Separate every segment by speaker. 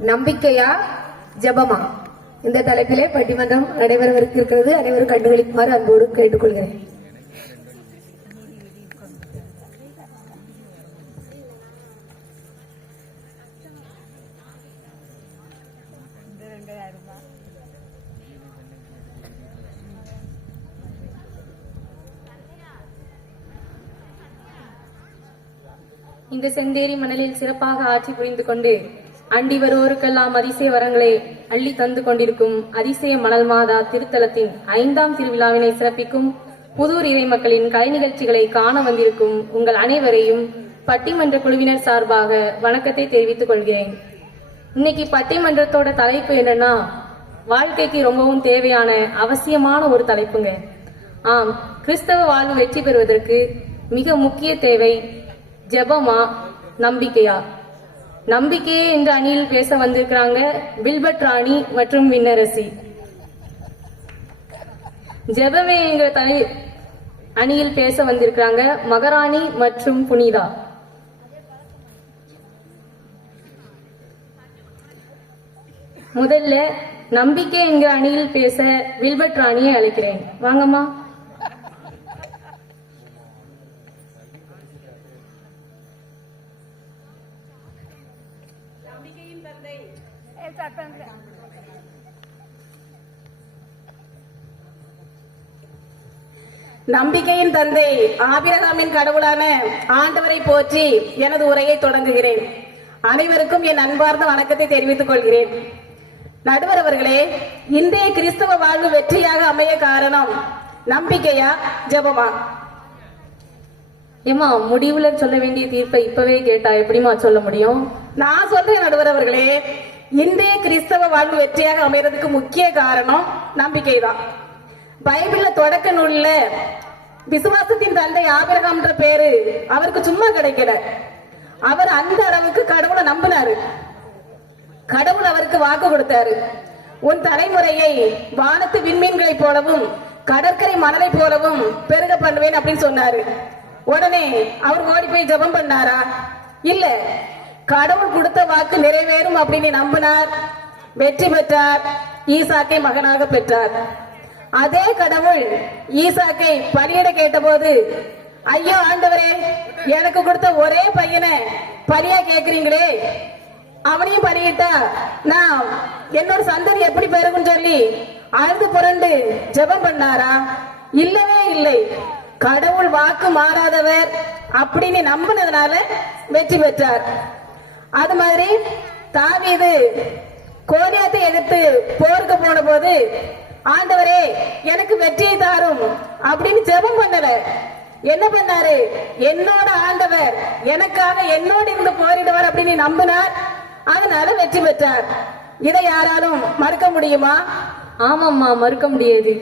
Speaker 1: நம்பிக்கையா? ஜெபமா? இந்த தலைப்பிலே பட்டிமன்றம் இருக்கிறது அனைவரும் கண்டுகளிக்குமாறு அன்போடு கேட்டுக்கொள்கிறேன்.
Speaker 2: இந்த செந்தேரி மணலில் சிறப்பாக ஆட்சி புரிந்து கொண்டு அண்டி வருவோருக்கெல்லாம் அதிசய வரங்களை அள்ளி தந்து கொண்டிருக்கும் அதிசய மணல் மாதா திருத்தலத்தின் ஐந்தாம் திருவிழாவினை சிறப்பிக்கும் புதூர் இறை மக்களின் கலை நிகழ்ச்சிகளை காண வந்திருக்கும் உங்கள் அனைவரையும் பட்டிமன்ற குழுவினர் சார்பாக வணக்கத்தை தெரிவித்துக் கொள்கிறேன். இன்னைக்கு பட்டிமன்றத்தோட தலைப்பு என்னன்னா வாழ்க்கைக்கு ரொம்பவும் தேவையான அவசியமான ஒரு தலைப்புங்க. ஆம் கிறிஸ்தவ வாழ்வு வெற்றி பெறுவதற்கு மிக முக்கிய தேவை ஜெபமா நம்பிக்கையா? நம்பிக்கையே என்ற அணியில் பேச வந்திருக்கிறாங்க வில்பட் ராணி மற்றும் விண்ணரசி. ஜெபமே என்கிற தனி அணியில் பேச வந்திருக்கிறாங்க மகராணி மற்றும் புனிதா. முதல்ல நம்பிக்கை என்கிற அணியில் பேச வில்பட் ராணியை அழைக்கிறேன். வாங்கம்மா.
Speaker 3: நம்பிக்கையின் தந்தை ஆபிரகாமின் கடவுளான ஆண்டவரை போற்றி எனது உரையை தொடங்குகிறேன். அனைவருக்கும் என் அன்பார்ந்த வணக்கத்தை தெரிவித்துக் கொள்கிறேன். நடுவர் அவர்களே இன்றைய கிறிஸ்தவ வாழ்வு வெற்றியாக அமைய காரணம் நம்பிக்கையா ஜெபமா?
Speaker 2: ஏமா முடிவுல சொல்ல வேண்டிய தீர்ப்பை இப்பவே கேட்டா எப்படிமா சொல்ல முடியும்?
Speaker 3: நான் சொல்றேன் நடுவர் அவர்களே இன்றைய கிறிஸ்தவ வாழ்வு வெற்றியாக அமைறதுக்கு முக்கிய காரணம் நம்பிக்கை தான் பைபிள்ல தொடக்க நூல்ல விசுவாசத்தின் தந்தை ஆபிரகாம்ன்ற பேரு. அவருக்கு சும்மா கிடைக்கல. அவர் அந்த அளவுக்கு கடவுளை நம்பினாரு. கடவுள் அவருக்கு வாக்கு கொடுத்தாரு. உன் தலைமுறையை வானத்து விண்மீன்களை போலவும் கடற்கரை மணலை போலவும் பெருக பண்ணுவேன் அப்படின்னு சொன்னாரு. உடனே அவர் ஓடி போய் ஜெபம் பண்ணாரா? இல்ல. கடவுள் கொடுத்த வாக்கு நிறைவேறும் அப்படின்னு நம்பினார். வெற்றி பெற்றார். ஈசாக்கை மகனாக பெற்றார். அதே கடவுள் ஈசாக்கை பலியிட கேட்டபோது ஐயோ ஆண்டவரே எனக்கு கொடுத்த ஒரே பையனை பலியா கேக்குறீங்களே அவனையும் பலியிட்டா? நான் என்னோட சந்ததி எப்படி பெருகும் சொல்லி அழுது புரண்டு ஜெபம் பண்ணாரா? இல்லவே இல்லை. கடவுள் வாக்கு மாறாதவர் அப்படின்னு நம்பினதுனால வெற்றி பெற்றார். அது மாதிரி தாவீது கோலியாத்தை எதிர்த்து போருக்கு போன போது ஆண்டவரே எனக்கு வெற்றியை தாரும். அப்படின்னு ஜெபம் பண்ணல என்ன பண்ணாரு? என்னோட ஆண்டவர் எனக்காக என்னோடு இருந்து போரிடுவார் அப்படின்னு நம்பினார். அதனால வெற்றி பெற்றார். இதை யாராலும் மறுக்க முடியுமா?
Speaker 2: ஆமாம்மா மறுக்க முடியாது.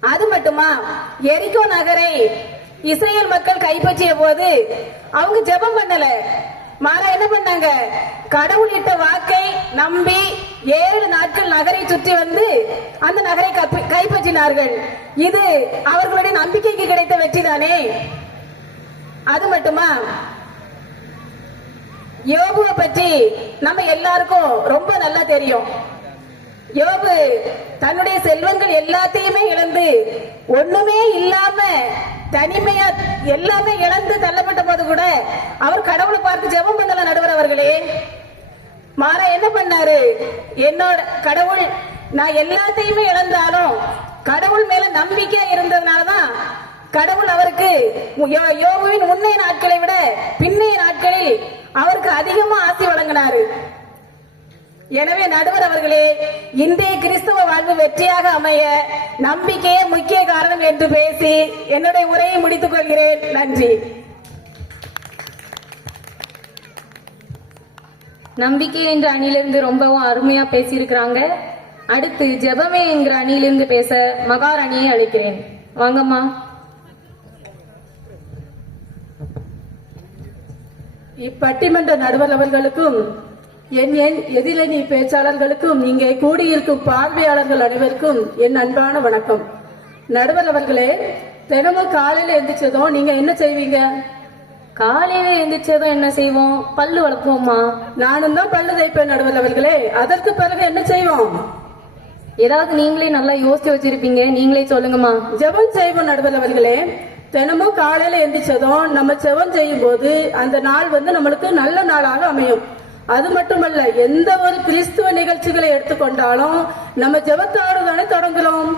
Speaker 3: அது மட்டுமா? எரிகோ நகரை இஸ்ரேல் மக்கள் கைப்பற்றிய போது அவங்க ஜெபம் பண்ணல. மாறா என்ன பண்ணாங்க? கடவுள் இட்ட வாக்கை நம்பி ஏழு நாட்கள் நகரை சுற்றி வந்து அந்த நகரை கைப்பற்றினார்கள். இது அவர்களுடைய நம்பிக்கைக்கு கிடைத்த வெற்றி தானே அது மட்டுமா? யோபுவை பற்றி நம்ம எல்லாருக்கும் ரொம்ப நல்லா தெரியும். யோபு தன்னுடைய செல்வங்கள் எல்லாத்தையுமே இழந்து ஒண்ணுமே இல்லாம தனிமையா எல்லாமே இழந்து தள்ளப்பட்ட போது கூட அவர் கடவுளை பார்த்து ஜெபம் பண்ணல நடுவர் அவர்களே. மாறா என்ன பண்ணாரு? என்னோட கடவுள் நான் எல்லாத்தையுமே இழந்தாலும் கடவுள் மேல நம்பிக்கையா இருந்ததுனாலதான் கடவுள் அவருக்கு யோ- யோபுவின் முன்னைய நாட்களை விட பின்னைய நாட்களில் அவருக்கு அதிகமா ஆசி வழங்கினாரு. எனவே நடுவர் அவர்களே இன்றைய கிறிஸ்தவ வாழ்வு வெற்றியாக அமைய நம்பிக்கையே முக்கிய காரணம் என்று பேசி என்னுடைய உரையை முடித்துக் கொள்கிறேன். நன்றி.
Speaker 2: நம்பிக்கை என்ற அணியிலிருந்து ரொம்பவும் அருமையா பேசியிருக்கிறாங்க. அடுத்து ஜெபமே என்கிற அணியிலிருந்து பேச மகாராணியை அழைக்கிறேன். வாங்கம்மா.
Speaker 4: இப்பட்டிமன்ற நடுவர் அவர்களுக்கும் என் என் எதிரணி பேச்சாளர்களுக்கும் இங்கே கூடியிருக்கும் பார்வையாளர்கள் அனைவருக்கும் என் அன்பான வணக்கம். நடுவர் அவர்களே தினமும் காலையில எந்திரிச்சதும் நீங்க என்ன செய்வீங்க?
Speaker 2: காலையில எந்திரிச்சதும் என்ன செய்வோம்? பல்லு வளர்ப்போம்மா
Speaker 4: நானும் தான் பல்லு தைப்பேன் நடுவர் அவர்களே. அதற்கு பிறகு என்ன செய்வோம்?
Speaker 2: ஏதாவது நீங்களே நல்லா யோசிச்சு வச்சிருப்பீங்க. நீங்களே சொல்லுங்கம்மா.
Speaker 4: ஜெபம் செய்வோம் நடுவர் அவர்களே. தினமும் காலையில எந்திரிச்சதும் நம்ம ஜெபம் செய்யும் போது அந்த நாள் வந்து நம்மளுக்கு நல்ல நாளாக அமையும். அது மட்டுமல்ல எந்த ஒரு கிறிஸ்துவ நிகழ்ச்சிகளை எடுத்துக்கொண்டாலும் நம்ம ஜபத்தோடு தானே தொடங்குறோம்.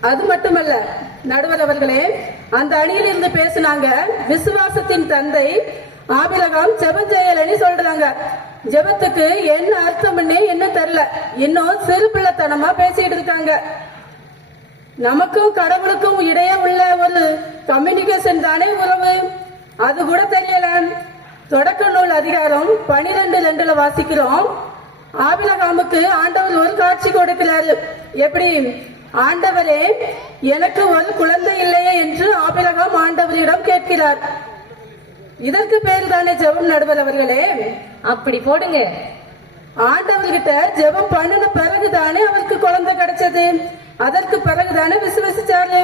Speaker 4: அது மட்டுமல்ல நடுவர் அவர்களே அந்த அணியில் இருந்து பேசுனாங்க விசுவாசத்தின் தந்தை ஆபிரகாம் ஜெபம் சொல்றாங்க. ஜெபத்துக்கு என்ன அர்த்தம்னே என்ன தெரியல. இன்னும் சிறு பிள்ளைத்தனமா பேசிட்டு இருக்காங்க. நமக்கும் கடவுளுக்கும் இடையே உள்ள ஒரு கம்யூனிகேஷன் தானே உறவு? அது கூட தெரியல. தொடக்க நூல் அதிகாரம் பனிரெண்டு ரெண்டுல வாசிக்கிறோம். ஆபிரகாமுக்கு ஆண்டவர் ஒரு காட்சி கொடுக்கிறாரு. எப்படி? ஆண்டவரே எனக்கு ஒரு குழந்தை இல்லையே என்று ஆபிரகாம் ஆண்டவரிடம் கேட்கிறார். இதற்கு பேர் தானே ஜெபம் நடுவர் அவர்களே?
Speaker 2: அப்படி போடுங்க.
Speaker 4: ஆண்டவர்கிட்ட ஜெபம் பண்ணின பிறகுதானே அவருக்கு குழந்தை கிடைச்சது. அதற்கு பிறகுதானே விசுவசிச்சாரு.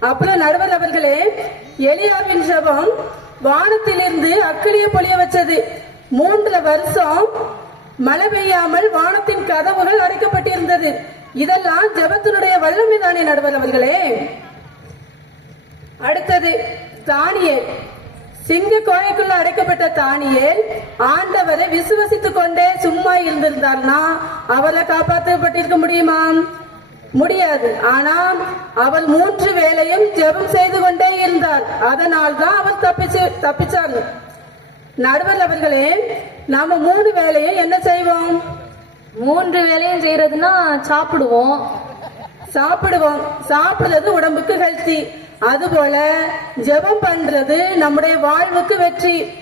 Speaker 4: அப்புறம் நடுவர் அவர்களே எலியாவின் ஜெபம் வானத்திலிருந்து அக்கிலிய பொழிய வச்சது. மூன்று வருஷம் மழை பெய்யாமல் வானத்தின் கதவுகள் அடைக்கப்பட்டிருந்தது. இதெல்லாம் ஜெபத்தினுடைய வல்லமை தானே நடுவர் அவர்களே? அடுத்தது தானியல். சிங்க கோழைக்குள்ள அடைக்கப்பட்ட தானியல் ஆண்டவரை விசுவசித்துக் கொண்டே சும்மா இருந்திருந்தார்னா அவரை காப்பாற்றப்பட்டிருக்க முடியுமா முடியாது. ஆனால் அவர் மூன்று வேளையும் ஜெபம் செய்து கொண்டே இருந்தார் அதனால் தான் அவர் தப்பிச்சு தப்பிச்சார் நடுவர் அவர்களே நாம மூணு வேளையும் என்ன செய்வோம்?
Speaker 2: மூன்று வேலையும் செய்யறதுன்னா சாப்பிடுவோம்.
Speaker 4: சாப்பிடுவோம். சாப்பிடுறது உடம்புக்கு ஹெல்த்தி அதுபோல ஜெபம் பண்றது நம்முடைய வாழ்வுக்கு வெற்றி.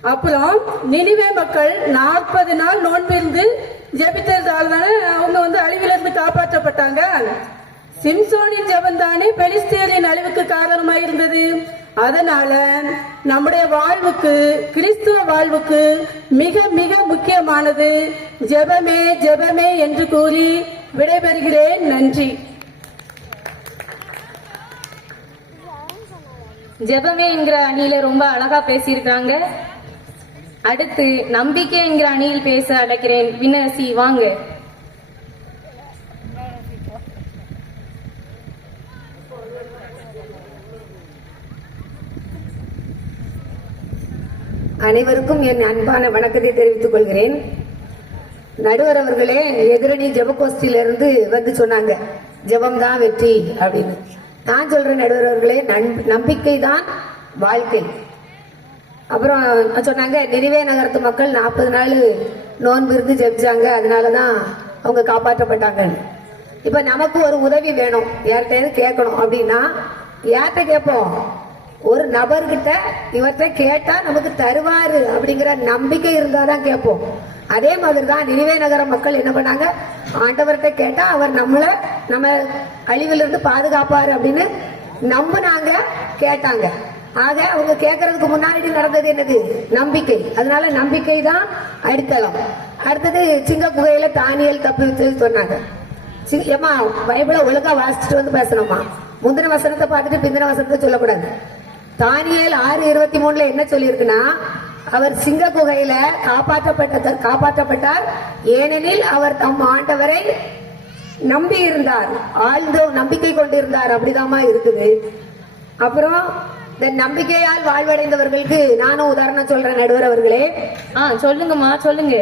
Speaker 4: அப்புறம் நினிவே மக்கள் நாற்பது நாள் நோன்பிருந்து ஜெபித்ததால் தானே அவங்க வந்து அழிவிலிருந்து காப்பாற்றப்பட்டாங்க. சிம்சோனின் ஜெபம் தானே பெலிஸ்தியரின் அழிவுக்கு காரணமாக இருந்தது அதனால நம்முடைய வாழ்வுக்கு கிறிஸ்துவ வாழ்வுக்கு மிக மிக முக்கியமானது. ஜெபமே ஜெபமே என்று கூறி விடைபெறுகிறேன். நன்றி.
Speaker 2: ஜெபமே என்கிற அணியில ரொம்ப அழகா பேசியிருக்காங்க அடுத்து நம்பிக்கை என்கிற அணியில் பேச அழைக்கிறேன். வினசி வாங்க.
Speaker 1: அனைவருக்கும் என் அன்பான வணக்கத்தை தெரிவித்துக் கொள்கிறேன். நடுவர் அவர்களே எதிரணி ஜபகோஷ்டியிலிருந்து வந்து சொன்னாங்க ஜெபம் தான் வெற்றி அப்படின்னு. நான் சொல்றேன் நடுவர் அவர்களே நம்பிக்கை தான் வாழ்க்கை. அப்புறம் சொன்னாங்க நினைவே நகரத்து மக்கள் நாற்பது நாள் நோன்பு இருந்து ஜெபிச்சாங்க அதனால தான் அவங்க காப்பாற்றப்பட்டாங்கன்னு இப்ப நமக்கு ஒரு உதவி வேணும். யார்கிட்ட கேட்கணும் அப்படின்னா யார்கிட்ட கேட்போம்? ஒரு நபர்கிட்ட இவர்கிட்ட கேட்டா நமக்கு தருவாரு அப்படிங்கிற நம்பிக்கை இருந்தாதான் கேட்போம். அதே மாதிரி தான் நினைவே நகர மக்கள் என்ன பண்ணாங்க? ஆண்டவர்கிட்ட கேட்டா அவர் நம்மள நம்ம அழிவிலிருந்து பாதுகாப்பாரு அப்படின்னு நம்புனாங்க கேட்டாங்க. ஆக அவங்க கேட்கறதுக்கு முன்னாடி நடந்தது என்னது? நம்பிக்கை. அதனால நம்பிக்கை தான் அடித்தளம் அடுத்தது சிங்க குகையில தானியல் தப்பு சொன்னாங்க. சி- பைபிள பைபிளை ஒழுங்கா வாசிச்சுட்டு வந்து பேசணுமா? முந்தின வசனத்தை பார்த்துட்டு பிந்தின வசனத்தை சொல்லக்கூடாது. தானியல் ஆறு இருபத்தி மூணுல என்ன சொல்லியிருக்குன்னா அவர் சிங்க குகையில காப்பாற்றப்பட்ட காப்பாற்றப்பட்டார். ஏனெனில் அவர் தம் ஆண்டவரை நம்பி இருந்தார். ஆழ்ந்த நம்பிக்கை கொண்டிருந்தார். அப்படிதாம்மா இருக்குது. அப்புறம் இந்த நம்பிக்கையால் வாழ்வடைந்தவர்களுக்கு நானும் உதாரணம் சொல்றேன் நடுவர் அவர்களே.
Speaker 2: ஆ சொல்லுங்கம்மா சொல்லுங்க.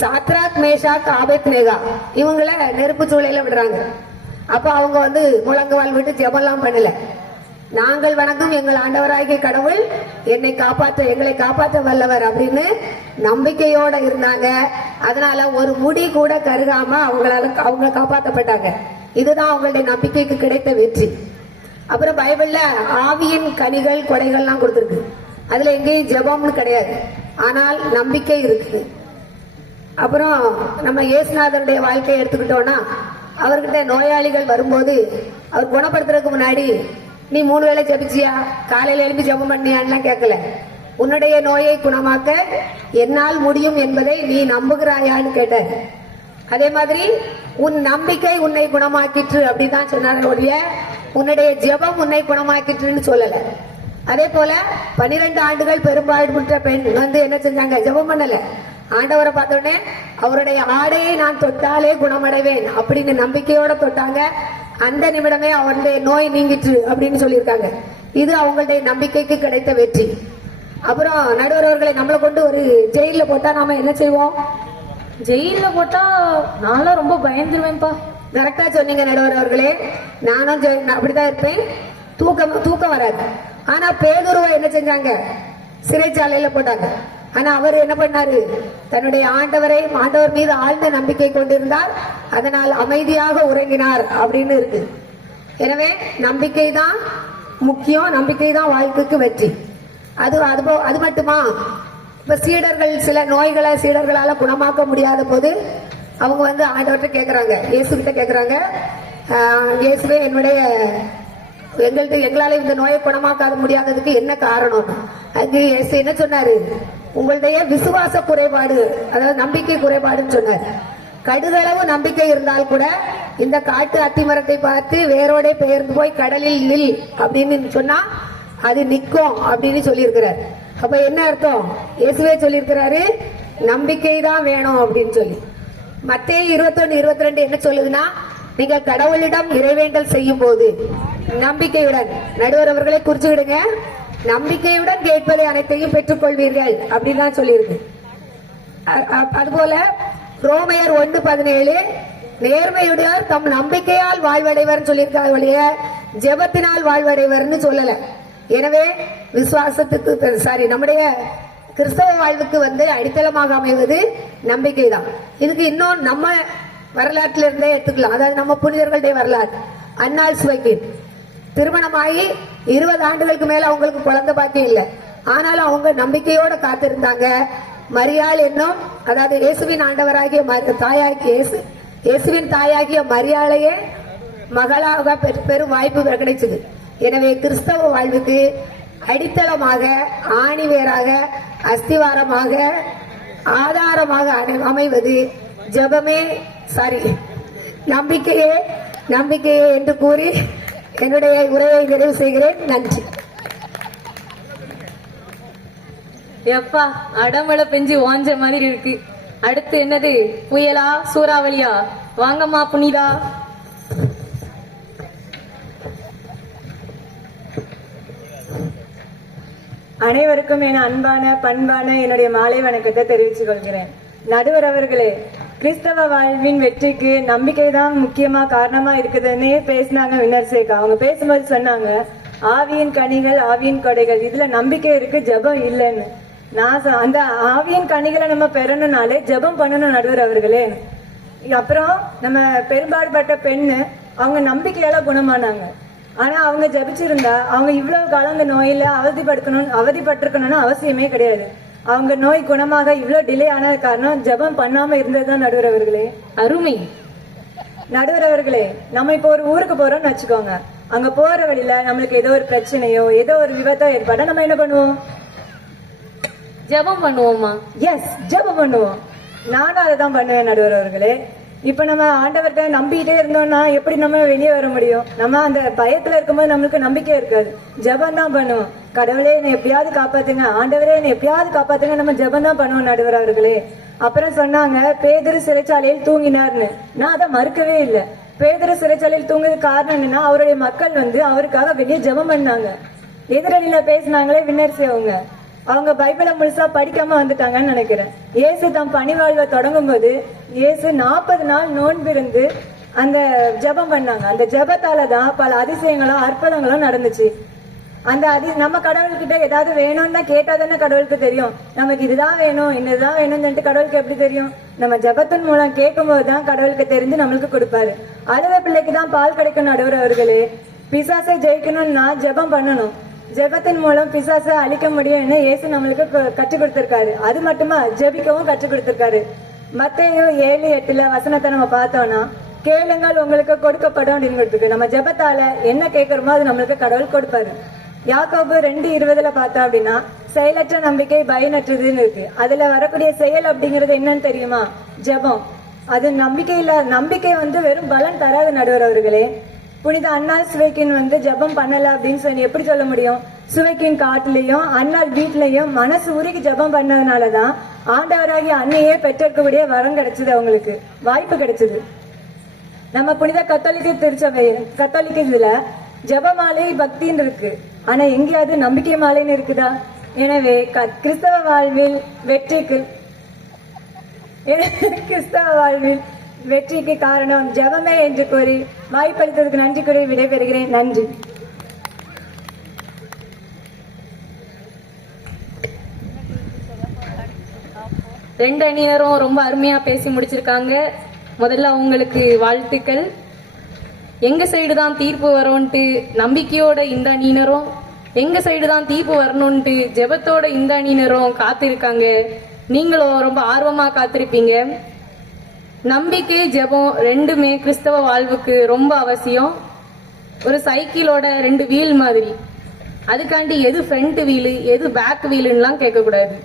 Speaker 1: சாத்ராக் மேஷாக் ஆபேத் நேகா இவங்கள நெருப்பு சூளையில விடுறாங்க. அப்ப அவங்க வந்து முழங்கவால் விட்டு ஜெபம்லாம் பண்ணல. நாங்கள் வணங்கும் எங்கள் ஆண்டவராகிய கடவுள் என்னை காப்பாற்ற எங்களை காப்பாற்ற வல்லவர் அப்படின்னு நம்பிக்கையோட இருந்தாங்க. அதனால ஒரு முடி கூட கருகாம அவங்களால அவங்க காப்பாற்றப்பட்டாங்க இதுதான் அவங்களுடைய நம்பிக்கைக்கு கிடைத்த வெற்றி. அப்புறம் பைபிள்ல ஆவியின் கனிகள் கொடைகள்லாம் கொடுத்துருக்கு. அதுல எங்கேயும் ஜெபம்னு கிடையாது. ஆனால் நம்பிக்கை இருக்குது. அப்புறம் நம்ம இயேசுநாதருடைய வாழ்க்கையை எடுத்துக்கிட்டோம்னா அவர்கிட்ட நோயாளிகள் வரும்போது அவர் குணப்படுத்துறதுக்கு முன்னாடி நீ மூணு வேளை ஜெபிச்சியா? காலையில எழுப்பி ஜெபம் பண்ணியான்லாம் கேட்கல. உன்னுடைய நோயை குணமாக்க என்னால் முடியும் என்பதை நீ நம்புகிறாயான்னு கேட்ட அதே மாதிரி உன் நம்பிக்கை உன்னை குணமாக்கிற்று அப்படிதான் சொன்னார் ஒழிய உன்னுடைய ஜெபம் உன்னை குணமாக்கிட்டுன்னு சொல்லல. அதே போல பனிரெண்டு ஆண்டுகள் பெரும்பாடுபட்ட பெண் வந்து என்ன செஞ்சாங்க? ஜெபம் பண்ணல. ஆண்டவரை பார்த்தோடனே அவருடைய ஆடையை நான் தொட்டாலே குணமடைவேன் அப்படின்னு நம்பிக்கையோட தொட்டாங்க. அந்த நிமிடமே அவருடைய நோய் நீங்கிற்று அப்படின்னு சொல்லியிருக்காங்க. இது அவங்களுடைய நம்பிக்கைக்கு கிடைத்த வெற்றி. அப்புறம் நடுவரவர்களை நம்மளை கொண்டு ஒரு ஜெயில போட்டா நாம என்ன செய்வோம்?
Speaker 2: ஜெயில போட்டா நான்லாம் ரொம்ப பயந்துருவேன்ப்பா.
Speaker 1: கரெக்டா சொன்னீங்க நடுவர் அவர்களே. நானும் அப்படிதான் இருப்பேன். தூக்கம் தூக்கம் வராது. ஆனா பேதுருவை என்ன செஞ்சாங்க? சிறைச்சாலையில போட்டாங்க. ஆனா அவர் என்ன பண்ணாரு? தன்னுடைய ஆண்டவரை ஆண்டவர் மீது ஆழ்ந்த நம்பிக்கை கொண்டிருந்தார். அதனால் அமைதியாக உறங்கினார் அப்படின்னு இருக்கு. எனவே நம்பிக்கை தான் முக்கியம். நம்பிக்கை தான் வாழ்க்கைக்கு வெற்றி. அது அது அது மட்டுமா? இப்ப சீடர்கள் சில நோய்களை சீடர்களால குணமாக்க முடியாத போது அவங்க வந்து ஆண்டவர்கிட்ட கேட்குறாங்க இயேசு கிட்ட இயேசுவே என்னுடைய எங்கள்கிட்ட எங்களால இந்த நோயை குணமாக்காத முடியாததுக்கு என்ன காரணம்? அங்கு இயேசு என்ன சொன்னாரு? உங்களுடைய விசுவாச குறைபாடு அதாவது நம்பிக்கை குறைபாடுன்னு சொன்னார். கடுகளவு நம்பிக்கை இருந்தால் கூட இந்த காட்டு அத்திமரத்தை பார்த்து வேரோட பெயர்ந்து போய் கடலில் நில் அப்படின்னு சொன்னா அது நிக்கும் அப்படின்னு சொல்லியிருக்கிறார். அப்ப என்ன அர்த்தம்? இயேசுவே சொல்லியிருக்கிறாரு நம்பிக்கை தான் வேணும் அப்படின்னு சொல்லி. மத்தேயு இருபத்தொன்னு இருபத்தி ரெண்டு என்ன சொல்லுதுன்னா நீங்கள் கடவுளிடம் இறைவேண்டல் செய்யும் போது நம்பிக்கையுடன் நடுவர் அவர்களை குறிச்சுக்கிடுங்க நம்பிக்கையுடன் கேட்பதை அனைத்தையும் பெற்றுக்கொள்வீர்கள். அப்படின்னு தான் சொல்லியிருக்கு. அதுபோல ரோமையர் ஒன்று பதினேழு நேர்மையுடையார் தம் நம்பிக்கையால் வாழ்வடைவர் சொல்லியிருக்காங்க ஒழிய ஜெபத்தினால் வாழ்வடைவர்னு சொல்லல. எனவே விசுவாசத்துக்கு சாரி நம்முடைய கிறிஸ்தவ வாழ்வுக்கு வந்து அடித்தளமாக அமைவது நம்பிக்கை தான் இதுக்கு இன்னும் நம்ம வரலாற்றில இருந்தே எடுத்துக்கலாம். அதாவது நம்ம புனிதர்களுடைய வரலாறு. அன்னாள் சுவைக்கின் திருமணமாகி இருபது ஆண்டுகளுக்கு மேல அவங்களுக்கு குழந்தை பாக்கியம் இல்லை. ஆனாலும் அவங்க நம்பிக்கையோட காத்திருந்தாங்க. மரியாள் என்னும் அதாவது இயேசுவின் ஆண்டவராகிய மரி- தாயாகிய இயேசு இயேசுவின் தாயாகிய மரியாளையே மகளாக பெரும் வாய்ப்பு கிடைச்சது எனவே கிறிஸ்தவ வாழ்வுக்கு அடித்தளமாக ஆணிவேராக அஸ்திவாரமாக ஆதாரமாக அமை- அமைவது ஜெபமே சாரி நம்பிக்கையே நம்பிக்கையே என்று கூறி என்னுடைய உரையை நிறைவு செய்கிறேன். நன்றி.
Speaker 2: எப்பா அடமலை பெஞ்சு ஓஞ்ச மாதிரி இருக்கு. அடுத்து என்னது? புயலா சூறாவளியா? வாங்கம்மா புனிதா.
Speaker 5: அனைவருக்கும் என் அன்பான பண்பான என்னுடைய மாலை வணக்கத்தை தெரிவித்துக் கொள்கிறேன். நடுவர் அவர்களே கிறிஸ்தவ வாழ்வின் வெற்றிக்கு நம்பிக்கை தான் முக்கியமா காரணமா இருக்குதுன்னு பேசினாங்க வினர்சேகா அவங்க பேசும்போது சொன்னாங்க ஆவியின் கனிகள் ஆவியின் கொடைகள் இதுல நம்பிக்கை இருக்கு ஜெபம் இல்லைன்னு. நான் அந்த ஆவியின் கனிகளை நம்ம பெறணும்னாலே ஜெபம் பண்ணணும் நடுவர் அவர்களே. அப்புறம் நம்ம பெரும்பாடுபட்ட பெண்ணு அவங்க நம்பிக்கையால குணமானாங்க. ஆனா அவங்க ஜெபிச்சிருந்தா அவங்க இவ்வளவு காலம் அந்த நோயில அவதிப்படுத்தணும் அவதிப்பட்டிருக்கணும்னு அவசியமே கிடையாது. அவங்க நோய் குணமாக இவ்வளவு டிலே ஆன காரணம் ஜெபம் பண்ணாம இருந்ததுதான் நடுவர் அவர்களே
Speaker 2: அருமை.
Speaker 5: நடுவர் அவர்களே நம்ம இப்போ ஒரு ஊருக்கு போறோம்னு வச்சுக்கோங்க. அங்க போற வழியில நம்மளுக்கு ஏதோ ஒரு பிரச்சனையோ ஏதோ ஒரு விபத்தோ ஏற்பட நம்ம என்ன பண்ணுவோம்?
Speaker 2: ஜெபம் பண்ணுவோம்மா
Speaker 5: எஸ் ஜெபம் பண்ணுவோம். நானும் அதை தான் பண்ணுவேன் நடுவர் அவர்களே இப்ப நம்ம ஆண்டவர்கிட்ட நம்பிக்கிட்டே இருந்தோம்னா எப்படி நம்ம வெளியே வர முடியும்? நம்ம அந்த பயத்துல இருக்கும்போது நம்மளுக்கு நம்பிக்கை இருக்காது. ஜெபம் தான் பண்ணுவோம். கடவுளே என்னை எப்படியாவது காப்பாத்துங்க. ஆண்டவரே என்னை எப்படியாவது காப்பாத்துங்க. நம்ம ஜெபம் தான் பண்ணுவோம் நடுவர் அவர்களே. அப்புறம் சொன்னாங்க பேதிரு சிறைச்சாலையில் தூங்கினார்னு. நான் அதை மறுக்கவே இல்லை. பேதரு சிறைச்சாலையில் தூங்குறது காரணம் என்னன்னா அவருடைய மக்கள் வந்து அவருக்காக வெளியே ஜெபம் பண்ணாங்க. எதிரணியில பேசினாங்களே வின்னர்ஸ் அவங்க அவங்க பைபிளை முழுசா படிக்காம வந்துட்டாங்கன்னு நினைக்கிறேன். இயேசு தம் பணிவாழ்வை தொடங்கும் போது இயேசு நாற்பது நாள் நோன்பிருந்து அந்த ஜெபம் பண்ணாங்க. அந்த ஜபத்தால தான் பல அதிசயங்களும் அற்புதங்களும் நடந்துச்சு. அந்த அதி நம்ம கடவுள்கிட்ட ஏதாவது வேணும்னு தான் கேட்டா தானே கடவுளுக்கு தெரியும். நமக்கு இதுதான் வேணும் இன்னதுதான் வேணும்னு சொல்லிட்டு கடவுளுக்கு எப்படி தெரியும்? நம்ம ஜெபத்தின் மூலம் கேட்கும் போது தான் கடவுளுக்கு தெரிஞ்சு நம்மளுக்கு கொடுப்பாரு. அழுத பிள்ளைக்கு தான் பால் கிடைக்கும் நடுவர் அவர்களே. பிசாசை ஜெயிக்கணும்னா ஜெபம் பண்ணணும். ஜெபத்தின் மூலம் பிசாசை அழிக்க முடியும்னு இயேசு நம்மளுக்கு கற்றுக் கொடுத்திருக்காரு. அது மட்டுமா? ஜெபிக்கவும் கற்றுக் கொடுத்திருக்காரு. மத்தையோ ஏழு எட்டுல வசனத்தை நம்ம பார்த்தோம்னா கேளுங்கள் உங்களுக்கு கொடுக்கப்படும் அப்படின்னு நம்ம ஜெபத்தால என்ன கேட்கறோமோ அது நம்மளுக்கு கடவுள் கொடுப்பாரு. யாக்கோபு ரெண்டு இருபதுல பார்த்தோம் அப்படின்னா செயலற்ற நம்பிக்கை பயனற்றதுன்னு இருக்கு. அதுல வரக்கூடிய செயல் அப்படிங்கிறது என்னன்னு தெரியுமா? ஜெபம். அது நம்பிக்கை இல்ல நம்பிக்கை வந்து வெறும் பலன் தராது நடுவர் அவர்களே. புனித அண்ணா சுவைக்கின் வந்து ஜெபம் பண்ணல அப்படின்னு சொல்லி எப்படி சொல்ல முடியும்? சுவைக்கின் காட்டுலயும் அண்ணால் வீட்லயும் மனசு உருகி ஜெபம் பண்ணதுனாலதான் ஆண்டவராகி அன்னையே பெற்றெடுக்கக்கூடிய வரம் கிடைச்சது அவங்களுக்கு. வாய்ப்பு கிடைச்சது. நம்ம புனித கத்தோலிக்க திருச்சபை கத்தோலிக்க இதுல ஜெபமாலையில் பக்தின்னு இருக்கு. ஆனா எங்கேயாவது நம்பிக்கை மாலைன்னு இருக்குதா? எனவே கிறிஸ்தவ வாழ்வில் வெற்றிக்கு கிறிஸ்தவ வாழ்வில் வெற்றிக்கு காரணம் ஜெபமே என்று கூறி வாய்ப்பளித்ததுக்கு நன்றி கூறி விடைபெறுகிறேன். நன்றி.
Speaker 2: ரெண்டு அணியினரும் ரொம்ப அருமையா பேசி முடிச்சிருக்காங்க. முதல்ல அவங்களுக்கு வாழ்த்துக்கள். எங்க சைடு தான் தீர்ப்பு வரும்ன்ட்டு நம்பிக்கையோட இந்த அணியினரும் எங்க சைடு தான் தீர்ப்பு வரணும்ன்ட்டு ஜெபத்தோட இந்த அணியினரும் காத்திருக்காங்க. நீங்களும் ரொம்ப ஆர்வமா காத்திருப்பீங்க. நம்பிக்கை ஜெபம் ரெண்டுமே கிறிஸ்தவ வாழ்வுக்கு ரொம்ப அவசியம். ஒரு சைக்கிளோட ரெண்டு வீல் மாதிரி. அதுக்காண்டி எது ஃப்ரண்ட் வீலு எது பேக் வீலுன்னெலாம் கேட்கக்கூடாது.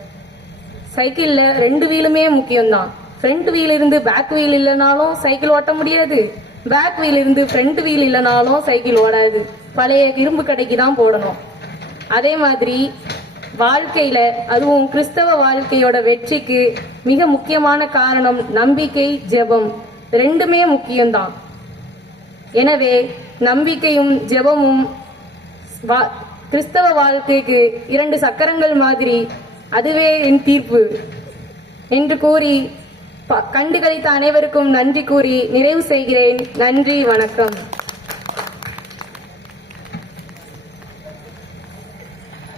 Speaker 2: சைக்கிளில் ரெண்டு வீலுமே முக்கியம்தான். ஃப்ரண்ட் வீல் இருந்து பேக் வீல் இல்லைனாலும் சைக்கிள் ஓட்ட முடியாது. பேக் வீல் இருந்து ஃப்ரண்ட் வீல் இல்லைனாலும் சைக்கிள் ஓடாது. பழைய இரும்பு கடைக்கு தான் போடணும். அதே மாதிரி வாழ்க்கையில அதுவும் கிறிஸ்தவ வாழ்க்கையோட வெற்றிக்கு மிக முக்கியமான காரணம் நம்பிக்கை ஜெபம். ரெண்டுமே முக்கியம்தான். எனவே நம்பிக்கையும் ஜெபமும் வா- கிறிஸ்தவ வாழ்க்கைக்கு இரண்டு சக்கரங்கள் மாதிரி அதுவே என் தீர்ப்பு. என்று கூறி ப- அனைவருக்கும் நன்றி கூறி நிறைவு செய்கிறேன். நன்றி வணக்கம்.